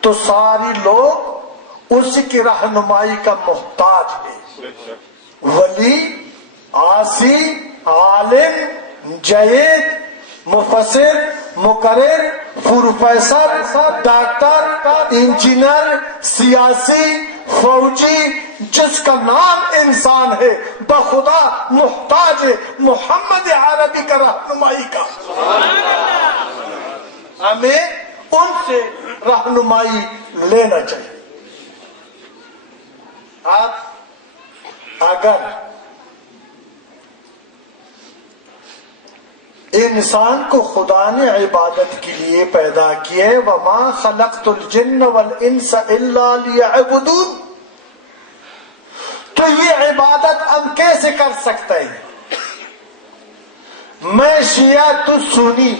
تو ساری لوگ اسی کی رہنمائی کا محتاج ہے. ولی، عاصی، عالم، جید، مفسر، مقرر، پروفیسر، ڈاکٹر، انجینئر، سیاسی، فوجی، جس کا نام انسان ہے بخدا محتاج ہے محمد عربی کا رہنمائی کا. ہمیں ان سے رہنمائی لینا چاہیے. اب اگر انسان کو خدا نے عبادت کے لیے پیدا کیے، وَمَا خَلَقْتُ الْجِنَّ وَالْإِنسَ إِلَّا لِيَعْبُدُونَ، تو یہ عبادت ہم کیسے کر سکتے ہیں؟ میں شیعہ، تو سنی،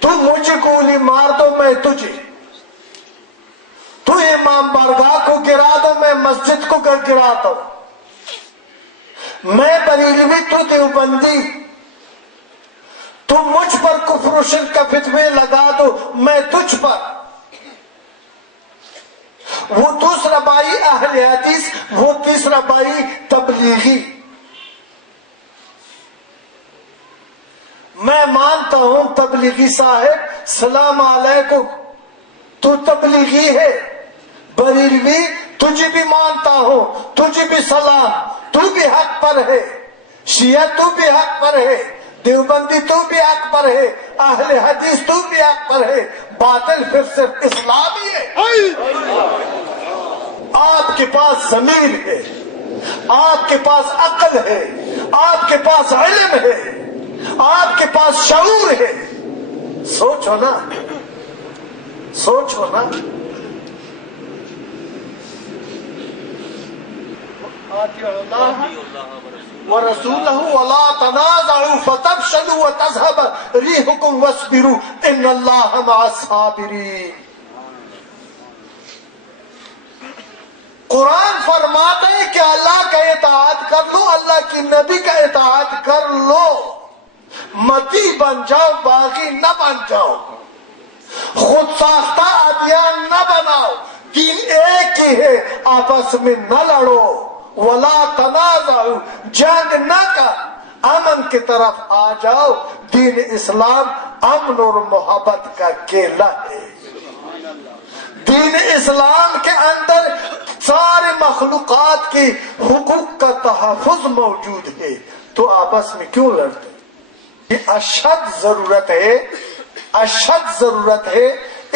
تو مجھے گولی مار دو میں تجھے، تو امام بارگاہ کو گرا دو میں مسجد کو گرا دو، میں بریلوی تو دیوبندی، تم مجھ پر کفر و شرک کا فتوے لگا دو میں تجھ پر. وہ دوسرا بھائی اہل حدیث، وہ تیسرا بھائی تبلیغی. میں مانتا ہوں تبلیغی صاحب سلام علیکم، تو تبلیغی ہے. بریلوی تجھے بھی مانتا ہوں، تجھے بھی سلام، تو بھی حق پر ہے. شیعہ تو بھی حق پر ہے، دیوبندی تو بھی حق پر ہے، اہل حدیث تو بھی حق پر ہے. باطل پھر صرف اسلام ہی ہے. آپ کے پاس ضمیر ہے، آپ کے پاس عقل ہے، آپ کے پاس علم ہے، آپ کے پاس شعور ہے. سوچو نا، سوچو نا. وَرَسُولَهُ وَلَا تَنَازَعُوا فَتَفْشَلُوا وَتَذْهَبَ رِيحُكُمْ وَاصْبِرُوا إِنَّ اللَّهَ مَعَ الصَّابِرِينَ. قرآن فرماتا ہے کہ اللہ کا اطاعت کر لو، اللہ کی نبی کا اطاعت کر لو، متی بن جاؤ، باغی نہ بن جاؤ، خود ساختہ ادیان نہ بناؤ. دین ایک ہی ہے، آپس میں نہ لڑو. ولا تنازعوا، جنگ نہ کر، امن کی طرف آ جاؤ. دین اسلام امن اور محبت کا کیلا ہے. دین اسلام کے اندر سارے مخلوقات کی حقوق کا تحفظ موجود ہے. تو آپس میں کیوں لڑتے؟ یہ اشد ضرورت ہے، اشد ضرورت ہے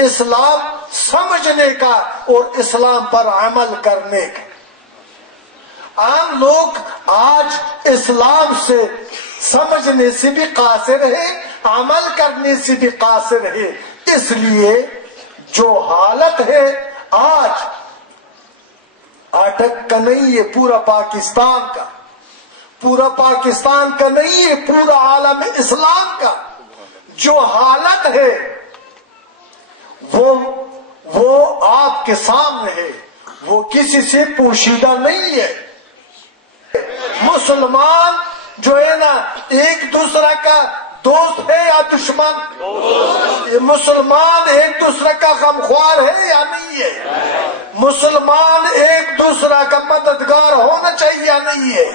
اسلام سمجھنے کا اور اسلام پر عمل کرنے کا. عام لوگ آج اسلام سے سمجھنے سے بھی قاصر ہے، عمل کرنے سے بھی قاصر ہے. اس لیے جو حالت ہے آج اٹک کا نہیں ہے پورا پاکستان کا، پورا پاکستان کا نہیں ہے پورا عالم اسلام کا. جو حالت ہے وہ آپ کے سامنے ہے، وہ کسی سے پوشیدہ نہیں ہے. مسلمان جو ہے نا ایک دوسرے کا دوست ہے یا دشمن؟ مسلمان ایک دوسرے کا غمخوار ہے یا نہیں ہے؟ مسلمان ایک دوسرے کا مددگار ہونا چاہیے یا نہیں ہے؟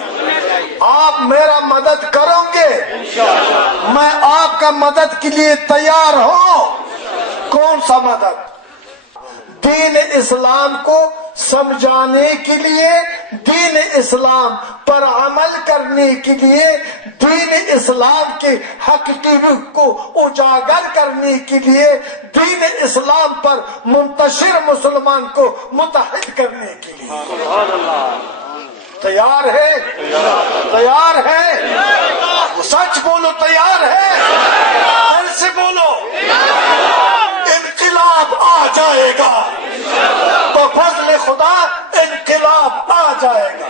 آپ میرا مدد کرو گے، میں آپ کا مدد کے لیے تیار ہوں. کون سا مدد؟ دین اسلام کو سمجھانے کے لیے، دین اسلام پر عمل کرنے کے لیے، دین اسلام کے حقیقی روح کو اجاگر کرنے کے لیے، دین اسلام پر منتشر مسلمان کو متحد کرنے کے لیے. تیار ہے؟ تیار ہے؟ سچ بولو، تیار ہے؟ ایسے بولو. انقلاب آ جائے گا، بفضل خدا انقلاب آ جائے گا.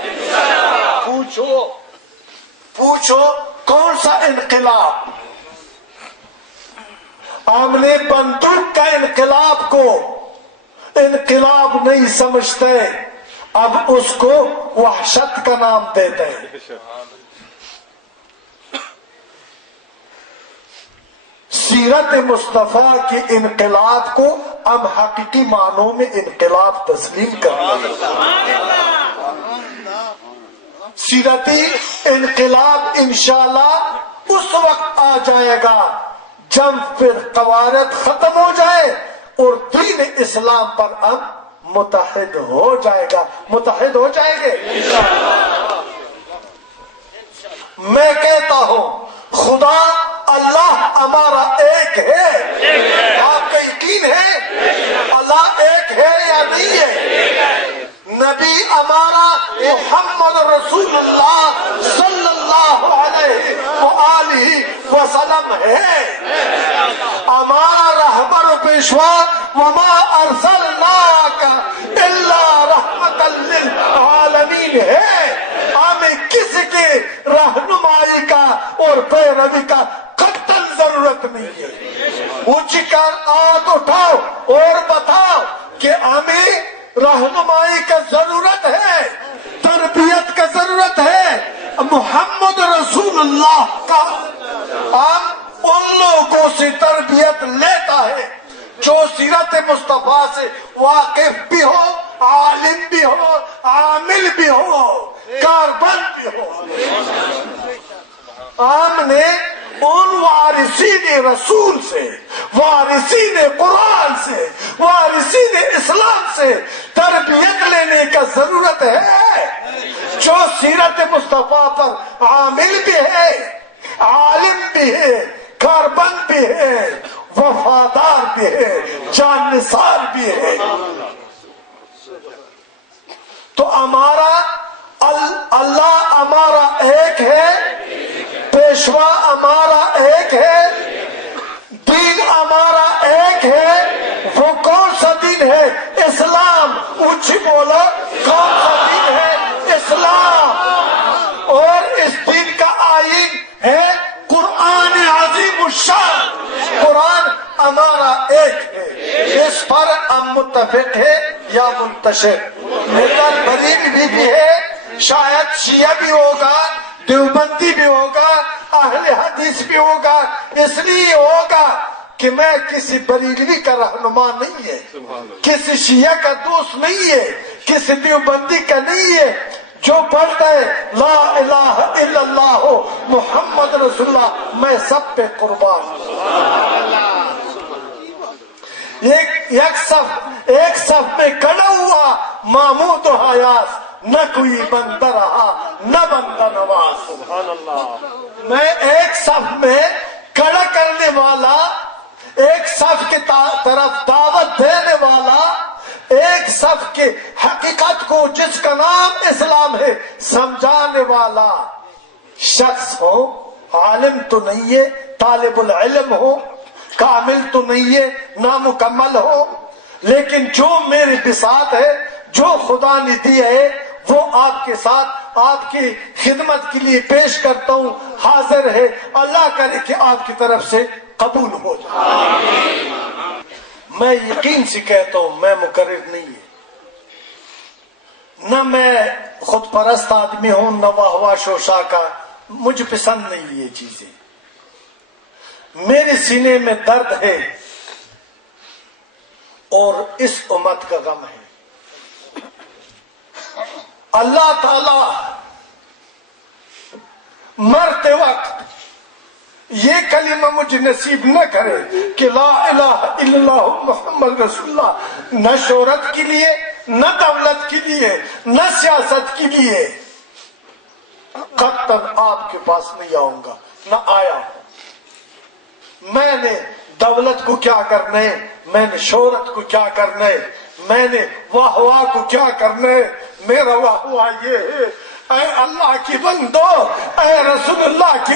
پوچھو کون سا انقلاب؟ ہم نے بندوق کا انقلاب کو انقلاب نہیں سمجھتے، اب اس کو وحشت کا نام دیتے ہیں. سیرت مصطفیٰ کے انقلاب کو ہم حقیقی معنوں میں انقلاب تسلیم کرتے ہیں۔ سیرتی انقلاب انشاءاللہ اس وقت آ جائے گا جب پھر قوارض ختم ہو جائے اور دین اسلام پر ہم متحد ہو جائے گا، متحد ہو جائیں گے انشاءاللہ۔ میں کہتا ہوں خدا اللہ ہمارا ایک ہے، آپ کا یقین ہے اللہ ایک ہے یا نہیں ہے؟ نبی ہمارا محمد رسول اللہ صلی اللہ علیہ وآلہ وسلم ہے، ہمارا رہبر و پیشوا وما ارسلناک الا رحمتا للعالمین ہے۔ ہمیں کسی کے رہنمائی کا اور پیروی کا قطعاً ضرورت نہیں ہے۔ اونچی کر آگ اٹھاؤ اور بتاؤ کہ ہمیں رہنمائی کا ضرورت ہے، تربیت کا ضرورت ہے، محمد رسول اللہ کا۔ ہم ان لوگوں سے تربیت لیتا ہے جو سیرت مصطفیٰ سے واقف بھی ہو، عالم بھی ہو، عامل بھی ہو، کاربند بھی ہو۔ ہم نے ان وارثین رسول سے، وارثین قرآن سے، وارثین اسلام سے تربیت لینے کا ضرورت ہے جو سیرت مصطفیٰ پر عامل بھی ہے، عالم بھی ہے، کاربند بھی ہے، وفادار بھی ہے، جان نثار بھی ہے۔ تو ہمارا اللہ ہمارا ایک ہے، پیشوا ہمارا ایک ہے، دین ہمارا ایک ہے۔ وہ کون سا دین ہے؟ اسلام۔ اونچی بولو، کون سا دین ہے؟ اسلام۔ اور اس دین کا آئین ہے قرآن عظیم الشان۔ قرآن ہمارا ایک ہے، اس پر ہم متفق ہے یا منتشر؟ میرا غریب بھی ہے، شاید شیعہ بھی ہوگا، دیوبندی بھی ہوگا، اہل حدیث بھی ہوگا، اس لیے ہوگا کہ میں کسی بریلوی کا رہنما نہیں ہے، کسی شیعہ کا دوست نہیں ہے، کسی دیوبندی کا نہیں ہے۔ جو پڑھتا ہے لا الہ الا اللہ محمد رسول اللہ، میں سب پہ قربان ہوں۔ ایک صف میں کھڑا ہوا محمود و حیاس، نہ کوئی بندہ رہا نہ بندہ نواز۔ سبحان اللہ۔ میں ایک صف میں کھڑا کرنے والا، ایک صف کی طرف دعوت دینے والا، ایک صف کے حقیقت کو جس کا نام اسلام ہے سمجھانے والا شخص ہو۔ عالم تو نہیں ہے، طالب العلم ہو، کامل تو نہیں ہے، نامکمل ہو، لیکن جو میرے بساط ہے، جو خدا نے دی ہے، وہ آپ کے ساتھ آپ کی خدمت کے لیے پیش کرتا ہوں، حاضر ہے۔ اللہ کرے کہ آپ کی طرف سے قبول ہو جائے۔ میں یقین سے کہتا ہوں میں مقرر نہیں ہے، نہ میں خود پرست آدمی ہوں، نہ واہ شوشا کا، مجھے پسند نہیں یہ چیزیں۔ میرے سینے میں درد ہے اور اس امت کا غم ہے۔ اللہ تعالی مرتے وقت یہ کلمہ مجھے نصیب نہ کرے کہ لا الہ الا اللہ محمد رسول اللہ، نہ شہرت کے لیے، نہ دولت کے لیے، نہ سیاست کے لیے قطعاً آپ کے پاس نہیں آؤں گا، نہ آیا ہوں۔ میں نے دولت کو کیا کرنا ہے، میں نے شہرت کو کیا کرنا ہے، میں نے واہ واہ کو کیا کرنا ہے؟ میرا واہ واہ یہ ہے، اے اللہ کی بندو، اے رسول اللہ کی